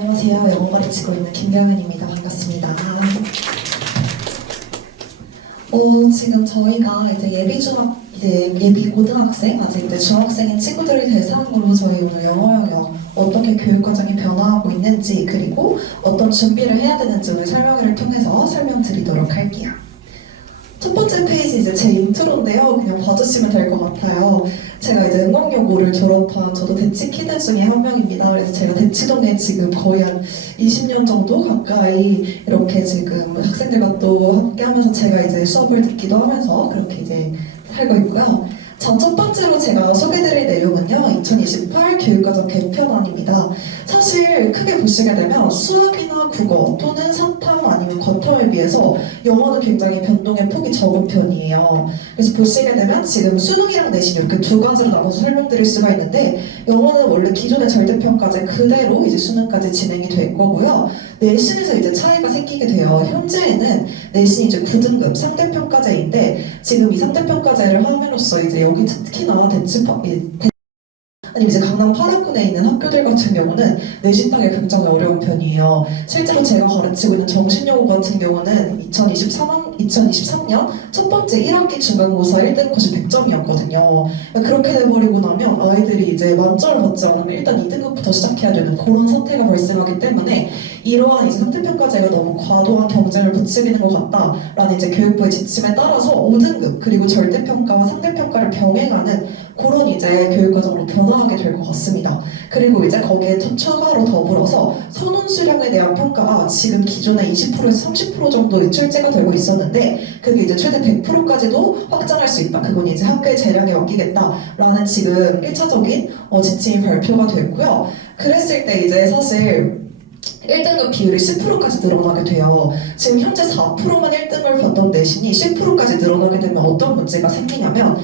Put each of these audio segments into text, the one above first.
안녕하세요. 영어 가르치고 있는 김경은입니다. 반갑습니다. 지금 저희가 이제 예비 고등학생, 아직 이제 중학생인 친구들을 대상으로 저희 오늘 영어 영역 어떻게 교육 과정이 변화하고 있는지, 그리고 어떤 준비를 해야 되는지 오늘 설명회를 통해서 설명드리도록 할게요. 첫 번째 페이지 이제 제 인트로인데요. 그냥 봐주시면 될 것 같아요. 제가 이제 응원여고를 졸업한 저도 대치 키드 중에 한 명입니다. 그래서 제가 대치동에 지금 거의 한 20년 정도 가까이 이렇게 지금 학생들과 또 함께 하면서 제가 이제 수업을 듣기도 하면서 그렇게 이제 살고 있고요. 자, 첫 번째로 제가 소개드릴 내용은요, 2028 교육과정 개편안입니다. 사실 크게 보시게 되면 수학이나 국어 또는 사탐 아니면 거탐에 비해서 영어는 굉장히 변동의 폭이 적은 편이에요. 그래서 보시게 되면 지금 수능이랑 내신 이렇게 두 가지로 나눠서 설명드릴 수가 있는데, 영어는 원래 기존의 절대평가제 그대로 이제 수능까지 진행이 될 거고요. 내신에서 이제 차이가 생기게 돼요. 현재에는 내신이 이제 9등급 상대평가제인데, 지금 이 상대평가제를 함으로써 이제 여기 특히나 아니면 이제 강남 8학군에 있는 학교들 같은 경우는 내신 따기 굉장히 어려운 편이에요. 실제로 제가 가르치고 있는 정신여고 같은 경우는 2023년 첫 번째 1학기 중간고사 1등 컷이 100점이었거든요. 그렇게 돼버리고 나면 아이들이 이제 만점을 받지 않으면 일단 2등급부터 시작해야 되는 그런 사태가 발생하기 때문에, 이러한 이제 상대평가제가 너무 과도한 경쟁을 부추기는 것 같다라는 이제 교육부의 지침에 따라서 5등급 그리고 절대평가와 상대평가를 병행하는 그런 이제 교육과정으로 변화하게 될 것 같습니다. 그리고 이제 거기에 추가로 더불어서 선원 수량에 대한 평가가 지금 기존의 20%에서 30% 정도 출제가 되고 있었는데, 그게 이제 최대 100%까지도 확장할 수 있다. 그건 이제 학교의 재량에 맡기겠다라는 지금 1차적인 지침이 발표가 됐고요. 그랬을 때 이제 사실 1등급 비율이 10%까지 늘어나게 돼요. 지금 현재 4%만 1등을 받던 내신이 10%까지 늘어나게 되면 어떤 문제가 생기냐면,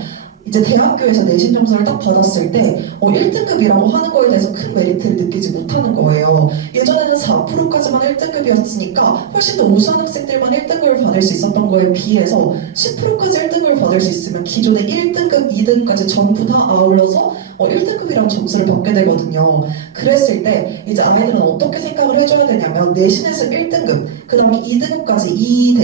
이제 대학교에서 내신 점수를 딱 받았을 때 1등급이라고 하는 거에 대해서 큰 메리트를 느끼지 못하는 거예요. 예전에는 4%까지만 1등급이었으니까 훨씬 더 우수한 학생들만 1등급을 받을 수 있었던 거에 비해서 10%까지 1등급을 받을 수 있으면 기존의 1등급, 2등급까지 전부 다 아울러서 1등급이라는 점수를 받게 되거든요. 그랬을 때 이제 아이들은 어떻게 생각을 해줘야 되냐면, 내신에서 1등급, 그 다음에 2등급까지 이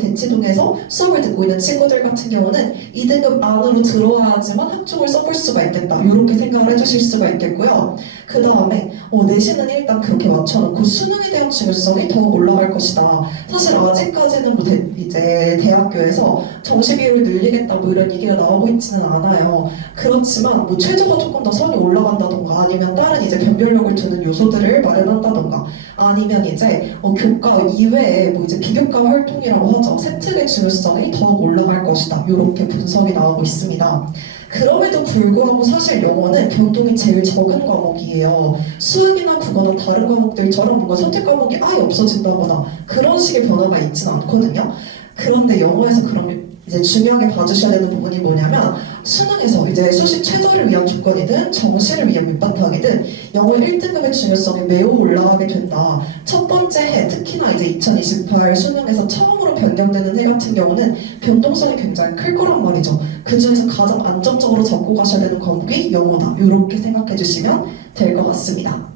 대치동에서 수업을 듣고 있는 친구들 같은 경우는 2등급 안으로 들어와야지만 학종을 써볼 수가 있겠다, 이렇게 생각을 해주실 수가 있겠고요. 그 다음에 내신은 일단 그렇게 맞춰놓고 수능에 대한 중요성이 더 올라갈 것이다. 사실 아직까지는 이제 대학교에서 정시 비율을 늘리겠다 이런 얘기가 나오고 있지는 않아요. 그렇지만 최저가 조금 더 선이 올라간다던가, 아니면 다른 이제 변별력을 두는 요소들을 마련한다던가, 아니면 이제 교과 이외에 이제 비교과 활동이라고 하죠. 세특의 중요성이 더욱 올라갈 것이다, 이렇게 분석이 나오고 있습니다. 그럼에도 불구하고 사실 영어는 변동이 제일 적은 과목이에요. 수학이나 국어나 다른 과목들처럼 뭔가 선택 과목이 아예 없어진다거나 그런 식의 변화가 있지는 않거든요. 그런데 영어에서 그럼 이제 중요하게 봐주셔야 되는 부분이 뭐냐면, 수능에서 이제 수시 최저를 위한 조건이든 정시를 위한 밑바탕이든 영어 1등급의 중요성이 매우 올라가게 된다. 첫 번째 해, 특히나 이제 2028 수능에서 처음으로 변경되는 해 같은 경우는 변동성이 굉장히 클 거란 말이죠. 그 중에서 가장 안정적으로 잡고 가셔야 되는 과목이 영어다, 이렇게 생각해 주시면 될 것 같습니다.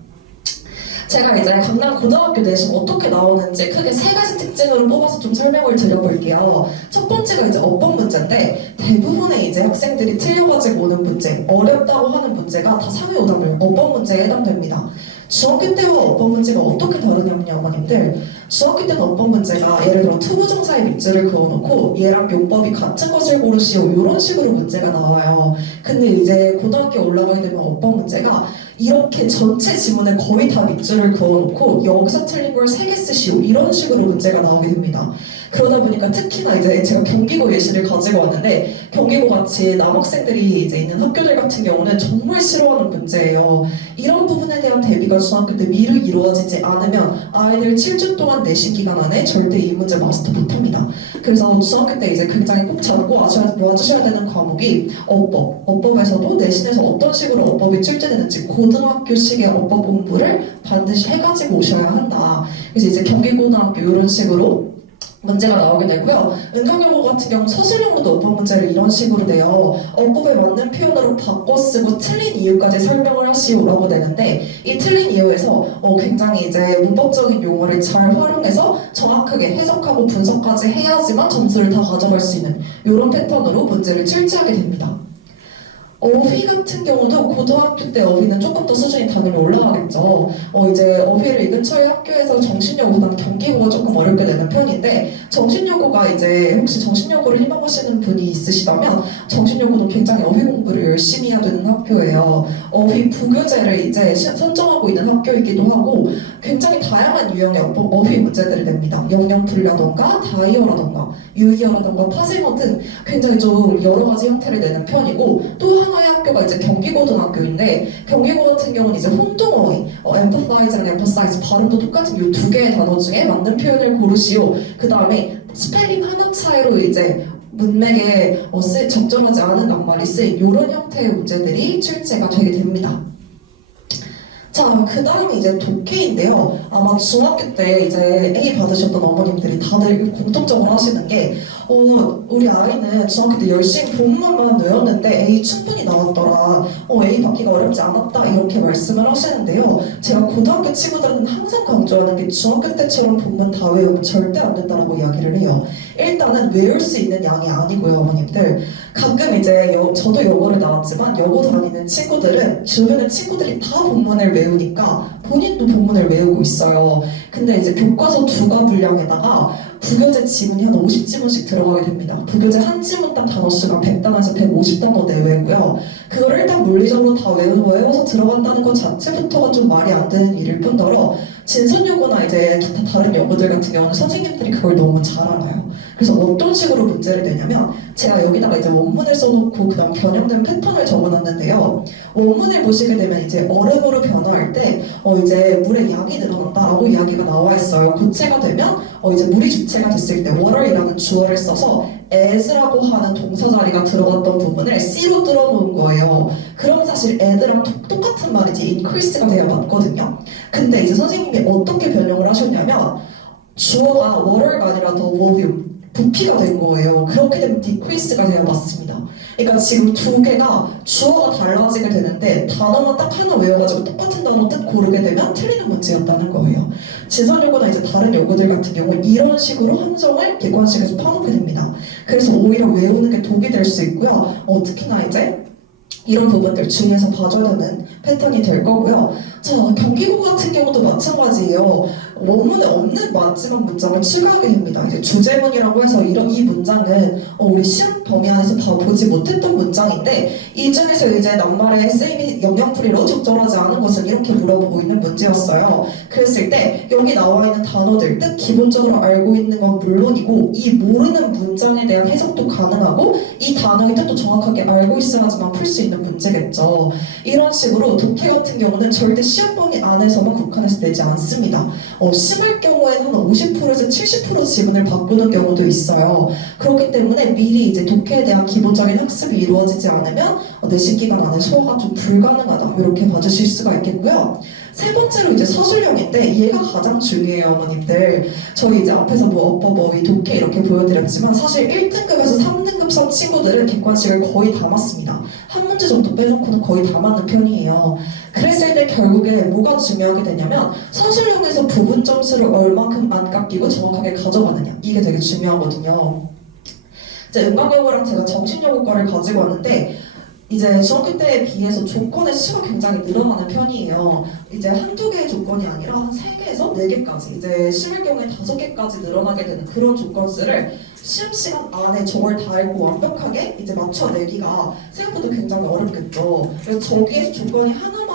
제가 이제 강남 고등학교 내신 어떻게 나오는지 크게 세 가지 특징으로 뽑아서 좀 설명을 드려볼게요. 첫 번째가 이제 어법 문제인데, 대부분의 이제 학생들이 틀려가지고 오는 문제, 어렵다고 하는 문제가 다 상위 오답을 어법 문제에 해당됩니다. 중학교 때와 어법 문제가 어떻게 다르냐면요, 어머님들. 중학교 때는 어법 문제가 예를 들어 투부정사의 밑줄을 그어놓고 얘랑 용법이 같은 것을 고르시오, 이런 식으로 문제가 나와요. 근데 이제 고등학교 올라가게 되면 어법 문제가 이렇게 전체 지문에 거의 다 밑줄을 그어놓고 여기서 틀린 걸 3개 쓰시오, 이런 식으로 문제가 나오게 됩니다. 그러다 보니까 특히나 이제 제가 경기고 예시를 가지고 왔는데, 경기고 같이 남학생들이 이제 있는 학교들 같은 경우는 정말 싫어하는 문제예요. 이런 부분에 대한 대비가 중학교 때 미리 이루어지지 않으면 아이들 7주 동안 내신 기간 안에 절대 이 문제 마스터 못합니다. 그래서 중학교 때 이제 굉장히 꼭 잡고 와주셔야 되는 과목이 어법에서도 내신에서 어떤 식으로 어법이 출제되는지 고등학교식의 어법 공부를 반드시 해가지고 오셔야 한다. 그래서 이제 경기고등학교 이런 식으로 문제가 나오게 되고요. 응용용어 같은 경우 서술형으로도 어법 문제를 이런 식으로 내요. 어법에 맞는 표현으로 바꿔 쓰고 틀린 이유까지 설명을 하시오라고 되는데 이 틀린 이유에서 굉장히 이제 문법적인 용어를 잘 활용해서 정확하게 해석하고 분석까지 해야지만 점수를 다 가져갈 수 있는 이런 패턴으로 문제를 출제하게 됩니다. 어휘 같은 경우도 고등학교 때 어휘는 조금 더 수준이 당연히 올라가겠죠. 이제 어휘를 이 근처의 학교에서 정신여고보다는 경기고가 조금 어렵게 되는 편인데 정신여고가 이제 혹시 정신여고를 희망하시는 분이 있으시다면 정신여고도 굉장히 어휘 공부를 열심히 해야 되는 학교예요. 어휘 부교재를 이제 선정하고 있는 학교이기도 하고 굉장히 다양한 유형의 어휘 문제들을 냅니다. 영영풀이라던가 다이어라던가 유희어라던가 파징어 등 굉장히 좀 여러 가지 형태를 내는 편이고 또 하나의 학교가 이제 경기고등학교인데 경기고 같은 경우는 이제 혼동어휘, empathize랑 emphasize 발음도 똑같은 이 두 개의 단어 중에 맞는 표현을 고르시오. 그 다음에 스펠링 하나 차이로 이제 문맥에 적절하지 않은 낱말이 쓰인 이런 형태의 문제들이 출제가 되게 됩니다. 자, 그 다음에 이제 독해인데요. 아마 중학교 때 이제 A 받으셨던 어머님들이 다들 공통적으로 하시는 게 우리 아이는 중학교 때 열심히 본문만 외웠는데 A 충분히 나왔더라. A 받기가 어렵지 않았다. 이렇게 말씀을 하시는데요. 제가 고등학교 친구들은 항상 강조하는 게 중학교 때처럼 본문 다 외우면 절대 안 된다고 이야기를 해요. 일단은 외울 수 있는 양이 아니고요, 어머님들. 가끔 이제 저도 여고를 나왔지만 여고 다니는 친구들은 주변의 친구들이 다 본문을 외우니까 본인도 본문을 외우고 있어요. 근데 이제 교과서 2과 분량에다가 부교재 지문이 한 50지문씩 들어가게 됩니다. 부교재 한 지문당 단어 수가 100단어에서 150단어 내외고요. 그걸 일단 물리적으로 다 외워서 들어간다는 것 자체부터가 좀 말이 안 되는 일일 뿐더러 진선여고나 이제 기타 다른 여고들 같은 경우는 선생님들이 그걸 너무 잘 알아요. 그래서 어떤 식으로 문제를 내냐면 제가 여기다가 이제 원문을 써놓고 그다음 변형된 패턴을 적어놨는데요. 원문을 보시게 되면 이제 얼음으로 변화할 때 이제 물에 양이 늘어난다라고 이야기가 나와 있어요. 고체가 되면 이제 물이 주체가 됐을 때 water이라는 주어를 써서 as라고 하는 동사 자리가 들어갔던 부분을 c로 뚫어놓은 거예요. 그럼 사실 add랑 똑같은 말이지 increase가 돼야 맞거든요. 근데 이제 선생님이 어떻게 변형을 하셨냐면 주어가 water가 아니라 the volume 부피가 된 거예요. 그렇게 되면 decrease가 되어 맞습니다. 그러니까 지금 두 개가 주어가 달라지게 되는데 단어만 딱 하나 외워가지고 똑같은 단어 뜻 고르게 되면 틀리는 문제였다는 거예요. 지선여고나 이제 다른 여고들 같은 경우는 이런 식으로 함정을 객관식에서 파놓게 됩니다. 그래서 오히려 외우는 게 독이 될 수 있고요. 특히나 이제 이런 부분들 중에서 봐줘야 되는 패턴이 될 거고요. 자, 경기고 같은 경우도 마찬가지예요. 원문에 없는 마지막 문장을 추가하게 됩니다. 이제 주제문이라고 해서 이 문장은 우리 시험 범위 안에서 다 보지 못했던 문장인데 이 중에서 이제 낱말의 쓰임이 영영풀이로 적절하지 않은 것은 이렇게 물어보고 있는 문제였어요. 그랬을 때 여기 나와 있는 단어들 뜻 기본적으로 알고 있는 건 물론이고 이 모르는 문장에 대한 해석도 가능하고 이 단어의 뜻도 정확하게 알고 있어야지만 풀 수 있는 문제겠죠. 이런 식으로 독해 같은 경우는 절대 시험 범위 안에서만 국한해서 내지 않습니다. 심할 경우에는 50%에서 70% 지문을 바꾸는 경우도 있어요. 그렇기 때문에 미리 이제 독해에 대한 기본적인 학습이 이루어지지 않으면 내신 기간 안에 소화가 좀 불가능하다 이렇게 봐주실 수가 있겠고요. 세 번째로 이제 서술형인데 얘가 가장 중요해요, 어머님들. 저희 이제 앞에서 어법, 어휘, 독해 이렇게 보여드렸지만 사실 1등급에서 3등급 선 친구들은 객관식을 거의 다 맞습니다. 한 문제 정도 빼놓고는 거의 다 맞는 편이에요. 그랬을 때 결국에 뭐가 중요하게 되냐면 서술형에서 부분 점수를 얼마큼 안 깎이고 정확하게 가져가느냐 이게 되게 중요하거든요. 이제 음악여고랑 제가 정신여고과를 가지고 왔는데 이제 중학교 때에 비해서 조건의 수가 굉장히 늘어나는 편이에요. 이제 한두 개의 조건이 아니라 한 3개에서 4개까지 이제 심을 경우에 5개까지 늘어나게 되는 그런 조건수를 시험 시간 안에 저걸 다 알고 완벽하게 이제 맞춰내기가 생각보다 굉장히 어렵겠죠. 그래서 저기에서 조건이 하나만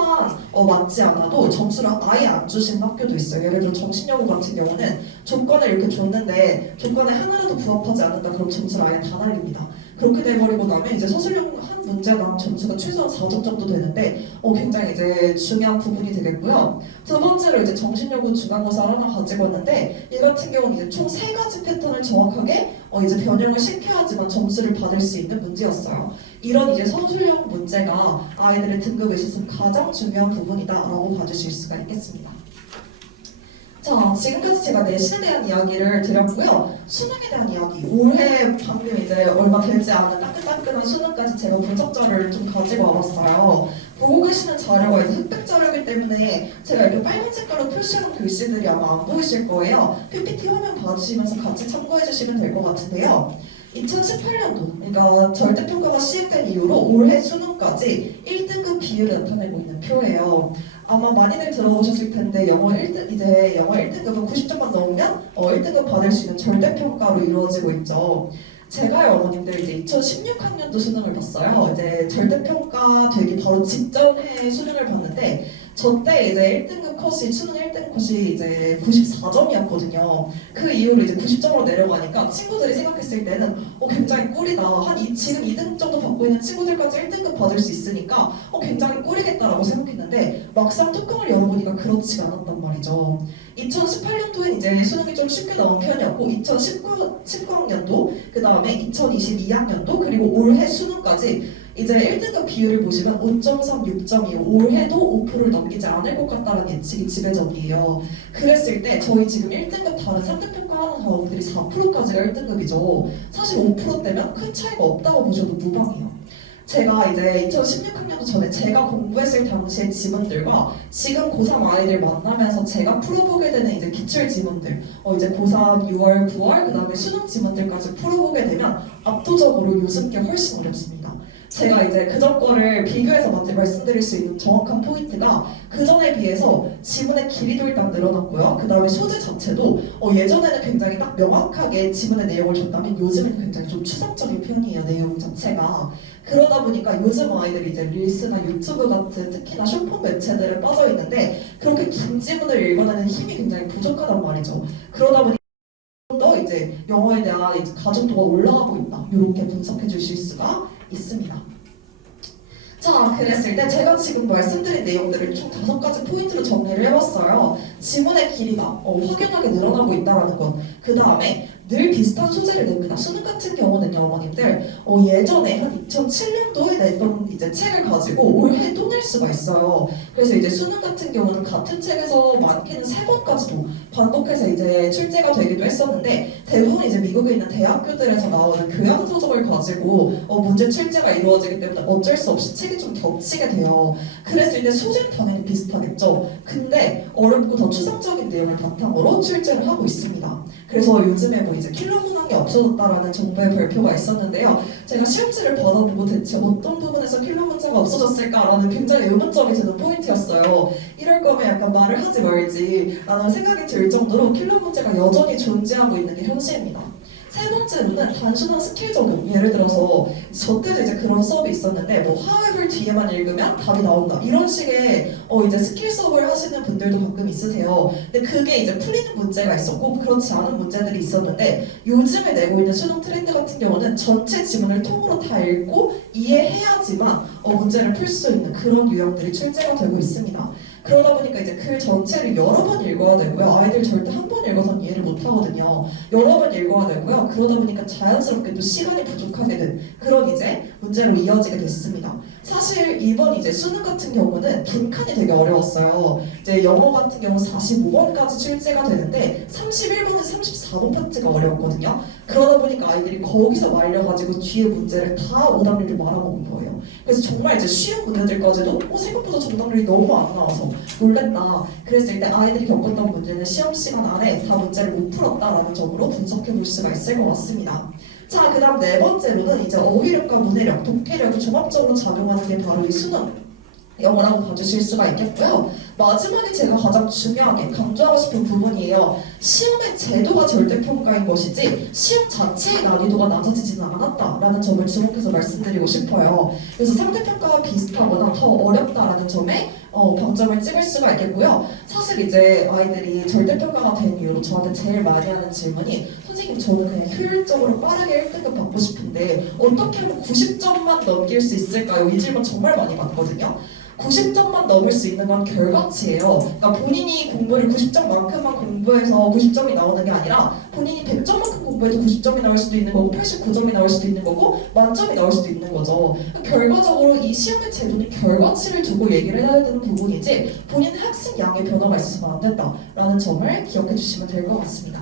맞지 않아도 점수를 아예 안 주시는 학교도 있어요. 예를 들어 정신여고 같은 경우는 조건을 이렇게 줬는데 조건에 하나라도 부합하지 않는다 그럼 점수를 아예 다 날립니다. 그렇게 돼버리고 나면 이제 서술형 한 문제당 점수가 최소한 4점 정도 되는데 굉장히 이제 중요한 부분이 되겠고요. 두 번째로 이제 정신여고 중간고사를 하나 가지고 왔는데 이 같은 경우는 이제 총 3가지 패턴을 정확하게 이제 변형을 시켜야지만 점수를 받을 수 있는 문제였어요. 이런 이제 서술형 문제가 아이들의 등급에 있어서 가장 중요한 부분이다라고 봐주실 수가 있겠습니다. 자, 지금까지 제가 내신에 대한 이야기를 드렸고요. 수능에 대한 이야기. 올해 방금 이제 얼마 되지 않은 따끈따끈한 수능까지 제가 분석자를 좀 가지고 와봤어요. 보고 계시는 자료가 이제 흑백 자료이기 때문에 제가 이렇게 빨간 색깔로 표시한 글씨들이 아마 안 보이실 거예요. PPT 화면 봐주시면서 같이 참고해 주시면 될 것 같은데요. 2018년도, 그러니까 절대평가가 시행된 이후로 올해 수능까지 1등급 비율을 나타내고 있는 표예요. 아마 많이들 들어보셨을 텐데 영어 1등급은 90점만 넣으면 1등급 받을 수 있는 절대평가로 이루어지고 있죠. 제가요, 어머님들 이제 2016학년도 수능을 봤어요. 이제 절대평가 되기 바로 직전에 수능을 봤는데 저 때 이제 1등급 컷이 수능 1등급 컷이 이제 94점이었거든요. 그 이후로 이제 90점으로 내려가니까 친구들이 생각했을 때는 굉장히 꿀이다. 지금 2등급 정도 받고 있는 친구들까지 1등급 받을 수 있으니까 굉장히 꿀이겠다라고 생각했는데 막상 뚜껑을 열어보니까 그렇지가 않았단 말이죠. 2018년도엔 이제 수능이 좀 쉽게 나온 편이었고 2019학년도 그 다음에 2022학년도 그리고 올해 수능까지 이제 1등급 비율을 보시면 5.3, 6.25 올해도 5%를 넘기지 않을 것 같다는 예측이 지배적이에요. 그랬을 때 저희 지금 1등급 다른 3등 평가하는 과목들이 4%까지가 1등급이죠. 사실 5%대면 큰 차이가 없다고 보셔도 무방해요. 제가 이제 2016학년도 전에 제가 공부했을 당시의 지문들과 지금 고3 아이들 만나면서 제가 풀어보게 되는 이제 기출 지문들 이제 고3 6월, 9월 그 다음에 수능 지문들까지 풀어보게 되면 압도적으로 요즘 게 훨씬 어렵습니다. 제가 이제 그전 거를 비교해서 말씀드릴 수 있는 정확한 포인트가 그전에 비해서 지문의 길이도 일단 늘어났고요. 그 다음에 소재 자체도 예전에는 굉장히 딱 명확하게 지문의 내용을 줬다면 요즘은 굉장히 좀 추상적인 편이에요. 내용 자체가. 그러다 보니까 요즘 아이들이 이제 릴스나 유튜브 같은 특히나 쇼폼 매체들에 빠져 있는데 그렇게 긴 지문을 읽어내는 힘이 굉장히 부족하단 말이죠. 그러다 보니까 더 이제 영어에 대한 이제 가중도가 올라가고 있다. 이렇게 분석해 주실 수가 있습니다. 자, 그랬을 때 제가 지금 말씀드린 내용들을 총 5가지 포인트로 정리를 해봤어요. 지문의 길이가 확연하게 늘어나고 있다는 것. 그 다음에 늘 비슷한 소재를 냅니다. 수능 같은 경우는요, 어머님들 예전에 한 2007년도에 냈던 이제 책을 가지고 올해 또 낼 수가 있어요. 그래서 이제 수능 같은 경우는 같은 책에서 많게는 3번까지도 반복해서 이제 출제가 되기도 했었는데 대부분 이제 미국에 있는 대학교들에서 나오는 교양 서적을 가지고 문제 출제가 이루어지기 때문에 어쩔 수 없이 책이 좀 겹치게 돼요. 그랬을 때 소재는 당연히 비슷하겠죠. 근데 어렵고 더 추상적인 내용을 바탕으로 출제를 하고 있습니다. 그래서 요즘에 뭐 이제 킬러 문항이 없어졌다라는 정부의 발표가 있었는데요. 제가 시험지를 받아보고 대체 어떤 부분에서 킬러 문제가 없어졌을까라는 굉장히 의문점이 드는 포인트였어요. 이럴 거면 약간 말을 하지 말지 라는 생각이 들 정도로 킬러 문제가 여전히 존재하고 있는 게 현실입니다. 세 번째로는 단순한 스킬 적용. 예를 들어서 저 때도 이제 그런 수업이 있었는데 뭐 however 뒤에만 읽으면 답이 나온다. 이런 식의 이제 스킬 수업을 하시는 분들도 가끔 있으세요. 근데 그게 이제 풀리는 문제가 있었고 그렇지 않은 문제들이 있었는데 요즘에 내고 있는 수능 트렌드 같은 경우는 전체 지문을 통으로 다 읽고 이해해야지만 문제를 풀 수 있는 그런 유형들이 출제가 되고 있습니다. 그러다 보니까 이제 글 전체를 여러 번 읽어야 되고요. 아이들 절대 한 번 읽어서는 이해를 못 하거든요. 여러 번 읽어야 되고요. 그러다 보니까 자연스럽게 또 시간이 부족하게 된 그런 이제 문제로 이어지게 됐습니다. 사실 이번 이제 수능 같은 경우는 분칸이 되게 어려웠어요. 이제 영어 같은 경우 45번까지 출제가 되는데 31번에서 34번 파트가 어려웠거든요. 그러다 보니까 아이들이 거기서 말려가지고 뒤에 문제를 다 오답률을 말아먹은 거예요. 그래서 정말 이제 쉬운 문제들까지도 생각보다 정답률이 너무 안 나와서 놀랬다. 그랬을 때 아이들이 겪었던 문제는 시험 시간 안에 다 문제를 못 풀었다라는 점으로 분석해 볼 수가 있을 것 같습니다. 자, 그 다음 네 번째로는 이제 어휘력과 문해력, 독해력이 종합적으로 작용하는 게 바로 이 수능 영어라고 봐주실 수가 있겠고요. 마지막에 제가 가장 중요하게 강조하고 싶은 부분이에요. 시험의 제도가 절대평가인 것이지 시험 자체의 난이도가 낮아지지는 않았다라는 점을 주목해서 말씀드리고 싶어요. 그래서 상대평가와 비슷하거나 더 어렵다라는 점에 방점을 찍을 수가 있겠고요. 사실 이제 아이들이 절대평가가 된 이후로 저한테 제일 많이 하는 질문이 선생님 저는 그냥 효율적으로 빠르게 1등급 받고 싶은데 어떻게 하면 90점만 넘길 수 있을까요? 이 질문 정말 많이 받거든요. 90점만 넘을 수 있는 건 결과치예요. 그러니까 본인이 공부를 90점만큼만 공부해서 90점이 나오는 게 아니라 본인이 100점만큼 공부해도 90점이 나올 수도 있는 거고 89점이 나올 수도 있는 거고 만점이 나올 수도 있는 거죠. 결과적으로 이 시험의 제도는 결과치를 두고 얘기를 해야 되는 부분이지 본인 학생 양의 변화가 있어서는 안 된다라는 점을 기억해 주시면 될 것 같습니다.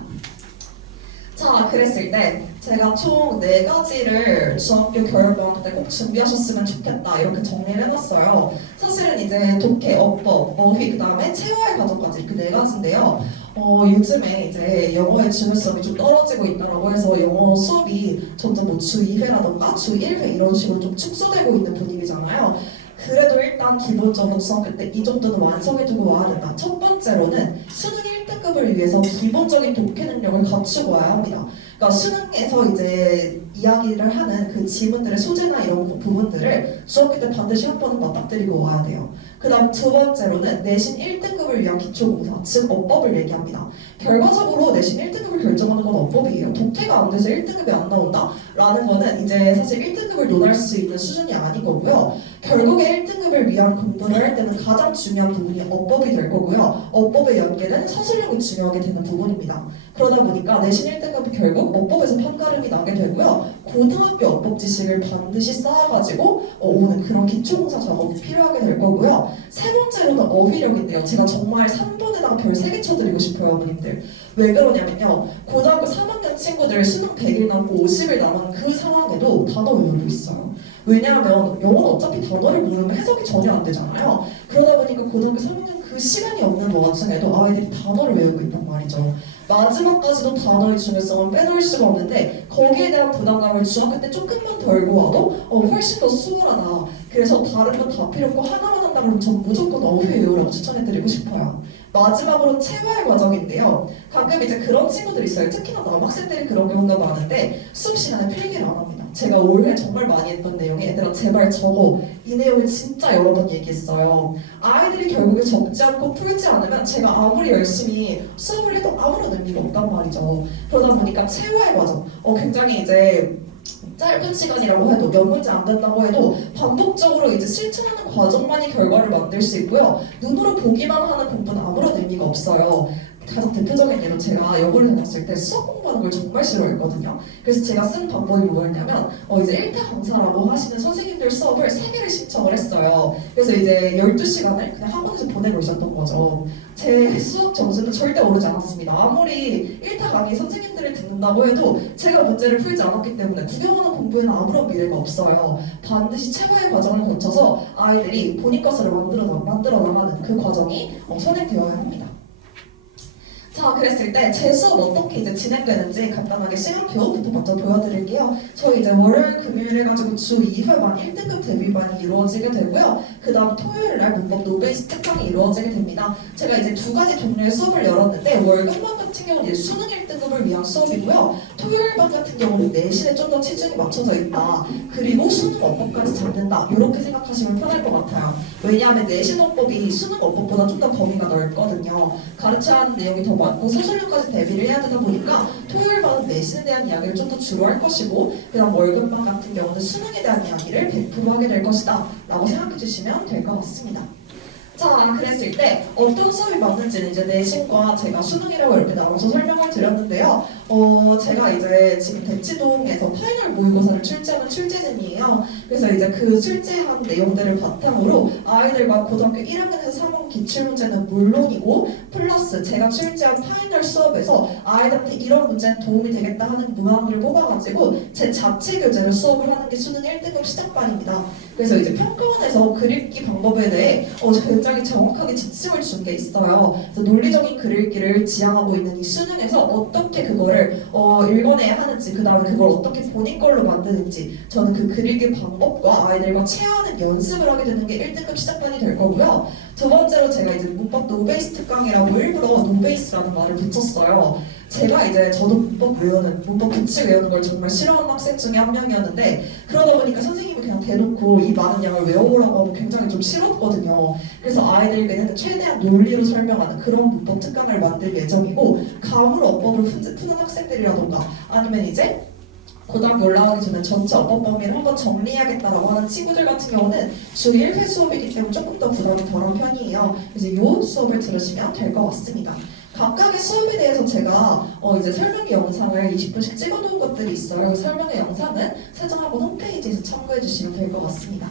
자, 그랬을 때 제가 총 4가지를 중학교 교육방학 때 꼭 준비하셨으면 좋겠다 이렇게 정리를 해놨어요. 사실은 이제 독해, 어법, 어휘, 그 다음에 체화의 과정까지 이렇게 4가지인데요. 요즘에 이제 영어의 중요성이 좀 떨어지고 있다고 해서 영어 수업이 점점 뭐 주 2회라던가 주 1회 이런 식으로 좀 축소되고 있는 분위기잖아요. 그래도 일단 기본적으로 중학교 때 이 정도는 완성해두고 와야 된다. 첫 번째로는 수능 1등급을 위해서 기본적인 독해 능력을 갖추고 와야 합니다. 그러니까 수능에서 이제 이야기를 하는 그 지문들의 소재나 이런 부분들을 중학교 때 반드시 한 번은 맞닥뜨리고 와야 돼요. 그 다음 두 번째로는 내신 1등급을 위한 기초공사, 즉 어법을 얘기합니다. 결과적으로 내신 1등급을 결정하는 건 어법이에요. 독해가 안 돼서 1등급이 안 나온다? 라는 거는 이제 사실 1등급을 논할 수 있는 수준이 아닌 거고요. 결국에 1등급을 위한 공부를 할 때는 가장 중요한 부분이 어법이 될 거고요. 어법의 연계는 서술력이 중요하게 되는 부분입니다. 그러다 보니까 내신 1등급이 결국 어법에서 판가름이 나게 되고요. 고등학교 어법 지식을 반드시 쌓아가지고 오는 그런 기초공사 작업이 필요하게 될 거고요. 세 번째로는 어휘력인데요. 제가 정말 3번에다가 별 3개 쳐드리고 싶어요, 어머님들. 왜 그러냐면요. 고등학교 3학년 친구들 수능 100일 남고 50일 남은 그 상황에도 단어 외우고 있어요. 왜냐하면 영어는 어차피 단어를 모르면 해석이 전혀 안 되잖아요. 그러다 보니까 고등학교 3학년 그 시간이 없는 와중에도 아이들이 단어를 외우고 있단 말이죠. 마지막까지도 단어의 중요성을 빼놓을 수가 없는데 거기에 대한 부담감을 중학교 때 조금만 덜고 와도 훨씬 더 수월하다. 그래서 다른 건 다 필요 없고 하나만 한다 그러면 전 무조건 어휘 외우라고 추천해드리고 싶어요. 마지막으로 체화의 과정인데요. 가끔 이제 그런 친구들이 있어요. 특히나 남학생들이 그런 경우가 많은데 수업 시간에 필기를 안 합니다. 제가 올해 정말 많이 했던 내용에 얘들아 제발 적어. 이 내용을 진짜 여러 번 얘기했어요. 아이들이 결국에 적지 않고 풀지 않으면 제가 아무리 열심히 수업을 해도 아무런 의미가 없단 말이죠. 그러다 보니까 체화의 과정 굉장히 이제 짧은 시간이라고 해도 몇 문제 안 된다고 해도 반복적으로 이제 실천하는 과정만이 결과를 만들 수 있고요. 눈으로 보기만 하는 공부는 아무런 의미가 없어요. 가장 대표적인 예로 제가 여고를 다녔을 때 수학 공부하는 걸 정말 싫어했거든요. 그래서 제가 쓴 방법이 뭐였냐면 이제 1타 강사라고 하시는 선생님들 수업을 3개를 신청을 했어요. 그래서 이제 12시간을 그냥 학원에서 보내고 있었던 거죠. 제 수학 점수는 절대 오르지 않았습니다. 아무리 1타 강의 선생님들을 듣는다고 해도 제가 문제를 풀지 않았기 때문에 구경하는 공부에는 아무런 미래가 없어요. 반드시 체화의 과정을 거쳐서 아이들이 본인 것을 만들어 나가는 그 과정이 선행되어야 합니다. 자, 그랬을 때 제 수업 어떻게 이제 진행되는지 간단하게 시간표부터 먼저 보여드릴게요. 저희 이제 월요일, 금요일 해가지고 주 2회만 1등급 대비반이 이루어지게 되고요. 그 다음 토요일 날 문법 노베이스 특강이 이루어지게 됩니다. 제가 이제 2가지 종류의 수업을 열었는데 월급반 같은 경우는 이제 수능 1등급을 위한 수업이고요. 토요일반 같은 경우는 내신에 좀 더 치중이 맞춰져 있다. 그리고 수능 어법까지 잡는다. 이렇게 생각하시면 편할 것 같아요. 왜냐하면 내신 어법이 수능 어법보다 좀 더 범위가 넓거든요. 가르쳐야 하는 내용이 더 많고 서술형까지 대비를 해야 되다 보니까 토요일반은 내신에 대한 이야기를 좀 더 주로 할 것이고 그다음 월급반 같은 경우는 수능에 대한 이야기를 100% 하게 될 것이다 라고 생각해 주시면 될 것 같습니다. 자, 그랬을 때 어떤 수업이 맞는지는 이제 내신과 제가 수능이라고 이렇게 나눠서 설명을 드렸는데요. 제가 이제 지금 대치동에서 파이널 모의고사를 출제하는 출제진이에요. 그래서 이제 그 출제한 내용들을 바탕으로 아이들과 고등학교 1학년에서 3학 기출문제는 물론이고 플러스 제가 출제한 파이널 수업에서 아이들한테 이런 문제는 도움이 되겠다 하는 문항들을 뽑아가지고 제 자체 교재를 수업을 하는 게 수능 1등급 시작반입니다. 그래서 이제 평가원에서 글읽기 방법에 대해 굉장히 정확하게 지침을 준 게 있어요. 그래서 논리적인 글읽기를 지향하고 있는 이 수능에서 어떻게 그거를 읽어내야 하는지 그 다음에 그걸 어떻게 본인 걸로 만드는지 저는 그 글읽기 방법과 아이들과 체화하는 연습을 하게 되는 게 1등급 시작반이 될 거고요. 두 번째로 제가 이제 문법 노베이스 특강이라고 일부러 노베이스라는 말을 붙였어요. 제가 이제 저도 문법 규칙 외우는 걸 정말 싫어하는 학생 중에 한 명이었는데 그러다 보니까 선생님이 그냥 대놓고 이 많은 양을 외워오라고 하면 굉장히 좀 싫었거든요. 그래서 아이들에게는 최대한 논리로 설명하는 그런 문법 특강을 만들 예정이고 감으로 어법을 푸는 학생들이라던가 아니면 이제 고등학교 올라오기 전에 전체 어법 범위를 한번 정리해야겠다라고 하는 친구들 같은 경우는 주 1회 수업이기 때문에 조금 더 부담이 덜한 편이에요. 그래서 이 수업을 들으시면 될 것 같습니다. 각각의 수업에 대해서 제가 이제 설명의 영상을 20분씩 찍어놓은 것들이 있어요. 설명의 영상은 세정학원 홈페이지에서 참고해 주시면 될 것 같습니다.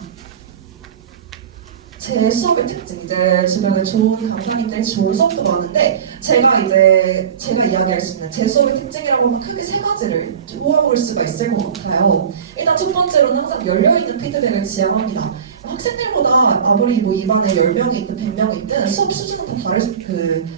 제 수업의 특징, 이제 주변에 좋은 강사님들이 좋은 수업도 많은데 제가 이야기할 수 있는 제 수업의 특징이라고 하면 크게 세 가지를 모아볼 수가 있을 것 같아요. 일단 첫 번째로는 항상 열려있는 피드백을 지향합니다. 학생들보다 아무리 이 반에 10명이 있든 100명이 있든 수업 수준은 다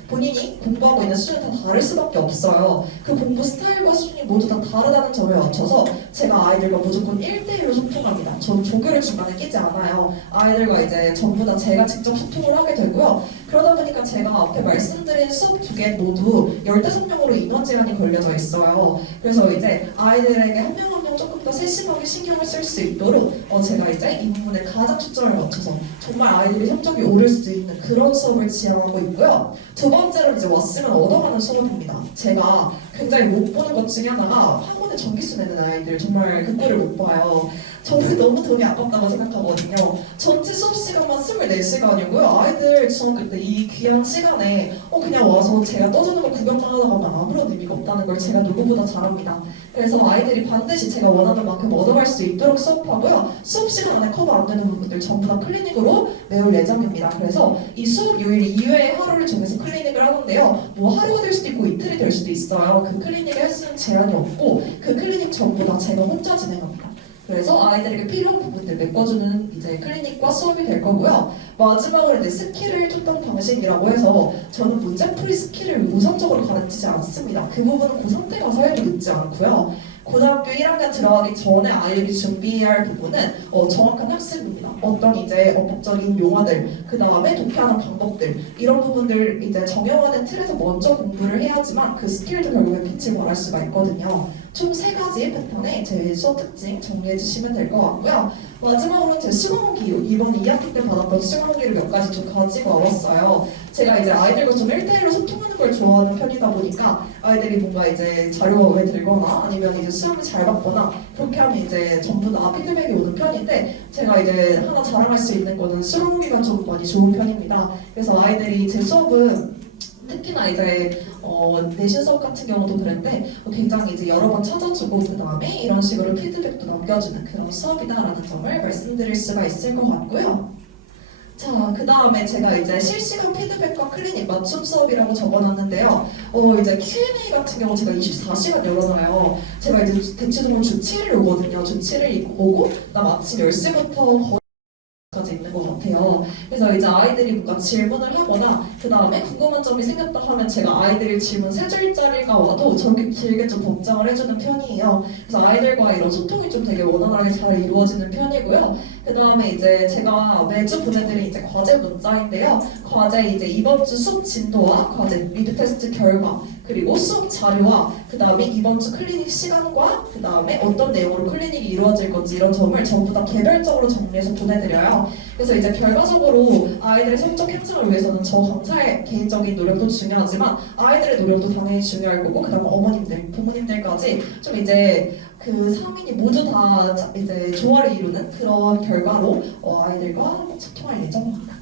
본인이 공부하고 있는 수준은 다 다를 수밖에 없어요. 그 공부 스타일과 수준이 모두 다 다르다는 점에 맞춰서 제가 아이들과 무조건 1대1로 소통합니다. 저는 조교를 중간에 끼지 않아요. 아이들과 이제 전부 다 제가 직접 소통을 하게 되고요. 그러다 보니까 제가 앞에 말씀드린 수업 2개 모두 15명으로 인원 제한이 걸려져 있어요. 그래서 이제 아이들에게 한 명 한 명 조금 더 세심하게 신경을 쓸 수 있도록 제가 이제 이 부분에 가장 초점을 맞춰서 정말 아이들이 성적이 오를 수 있는 그런 수업을 지향하고 있고요. 두 번째로 이제 왔으면 얻어가는 수업입니다. 제가 굉장히 못 보는 것 중에 하나가 학원에 전기수 내는 아이들 정말 그 꼴을 못 봐요. 저는 너무 돈이 아깝다고 생각하거든요. 전체 수업 시간만 24시간이고요. 아이들 중학교 때 이 귀한 시간에 그냥 와서 제가 떠주는 거 구경만 하다 가면 아무런 의미가 없다는 걸 제가 누구보다 잘 압니다. 그래서 아이들이 반드시 제가 원하는 만큼 얻어갈 수 있도록 수업하고요. 수업 시간 안에 커버 안 되는 부분들 전부 다 클리닉으로 메울 예정입니다. 그래서 이 수업 요일 이외에 하루를 정해서 클리닉을 하는데요. 뭐 하루가 될 수도 있고 이틀이 될 수도 있어요. 그 클리닉에 할 수 있는 제한이 없고 그 클리닉 전부 다 제가 혼자 진행합니다. 그래서 아이들에게 필요한 부분들 메꿔주는 이제 클리닉과 수업이 될 거고요. 마지막으로 이제 스킬을 줬던 방식이라고 해서 저는 문제풀이 스킬을 우선적으로 가르치지 않습니다. 그 부분은 고3 때 가서 해도 늦지 않고요. 고등학교 1학년 들어가기 전에 아이들이 준비해야 할 부분은 정확한 학습입니다. 어떤 이제 어법적인 용어들, 그 다음에 독해하는 방법들 이런 부분들 이제 정형화된 틀에서 먼저 공부를 해야지만 그 스킬도 결국에 빛을 발할 수가 있거든요. 총 3가지 패턴의 제 수업 특징 정리해 주시면 될 것 같고요. 마지막으로 제 수강기 이번 2학기 때 받았던 수강기를 몇 가지 좀 가지고 와봤어요. 제가 이제 아이들과 좀 1대1로 소통하는 걸 좋아하는 편이다 보니까 아이들이 뭔가 이제 자료에 들거나 아니면 이제 수업을 잘 받거나 그렇게 하면 이제 전부 다 피드백이 오는 편인데 제가 이제 하나 자랑할 수 있는 거는 수강기가 좀 많이 좋은 편입니다. 그래서 아이들이 제 수업은 특히나 이제 내신 수업 같은 경우도 그랬는데 굉장히 이제 여러 번 찾아주고 그 다음에 이런 식으로 피드백도 남겨주는 그런 수업이다라는 점을 말씀드릴 수가 있을 것 같고요. 자, 그 다음에 제가 이제 실시간 피드백과 클리닉 맞춤 수업이라고 적어놨는데요. 이제 Q&A 같은 경우 제가 24시간 열어놔요. 제가 이제 대체적으로 주 7일 오거든요. 주 7일 오고 그다음 아침 10시부터 까지 있는 것 같아요. 그래서 이제 아이들이 뭔가 질문을 하거나 그 다음에 궁금한 점이 생겼다 하면 제가 아이들이 질문 3줄짜리가 와도 저렇게 길게 좀 답장을 해주는 편이에요. 그래서 아이들과 이런 소통이 좀 되게 원활하게 잘 이루어지는 편이고요. 그 다음에 이제 제가 매주 보내드린 이제 과제 문자인데요. 과제 이제 이번 주 수업 진도와 과제 미드 테스트 결과 그리고 수업 자료와 그 다음에 이번 주 클리닉 시간과 그 다음에 어떤 내용으로 클리닉이 이루어질 건지 이런 점을 전부 다 개별적으로 정리해서 보내드려요. 그래서 이제 결과적으로 아이들의 성적 향상을 위해서는 저 강사의 개인적인 노력도 중요하지만 아이들의 노력도 당연히 중요할 거고 그 다음에 어머님들, 부모님들까지 좀 이제 그 3인이 모두 다 이제 조화를 이루는 그런 결과로 아이들과 소통할 예정입니다.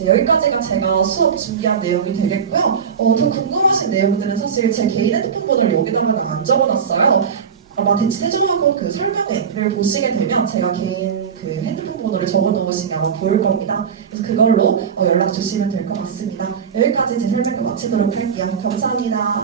여기까지가 제가 수업 준비한 내용이 되겠고요. 더 궁금하신 내용들은 사실 제 개인 핸드폰 번호를 여기다가는 안 적어놨어요. 아마 대치세종학원 그 설명회를 보시게 되면 제가 개인 그 핸드폰 번호를 적어놓으시면 아마 보일 겁니다. 그래서 그걸로 연락 주시면 될 것 같습니다. 여기까지 제 설명을 마치도록 할게요. 감사합니다.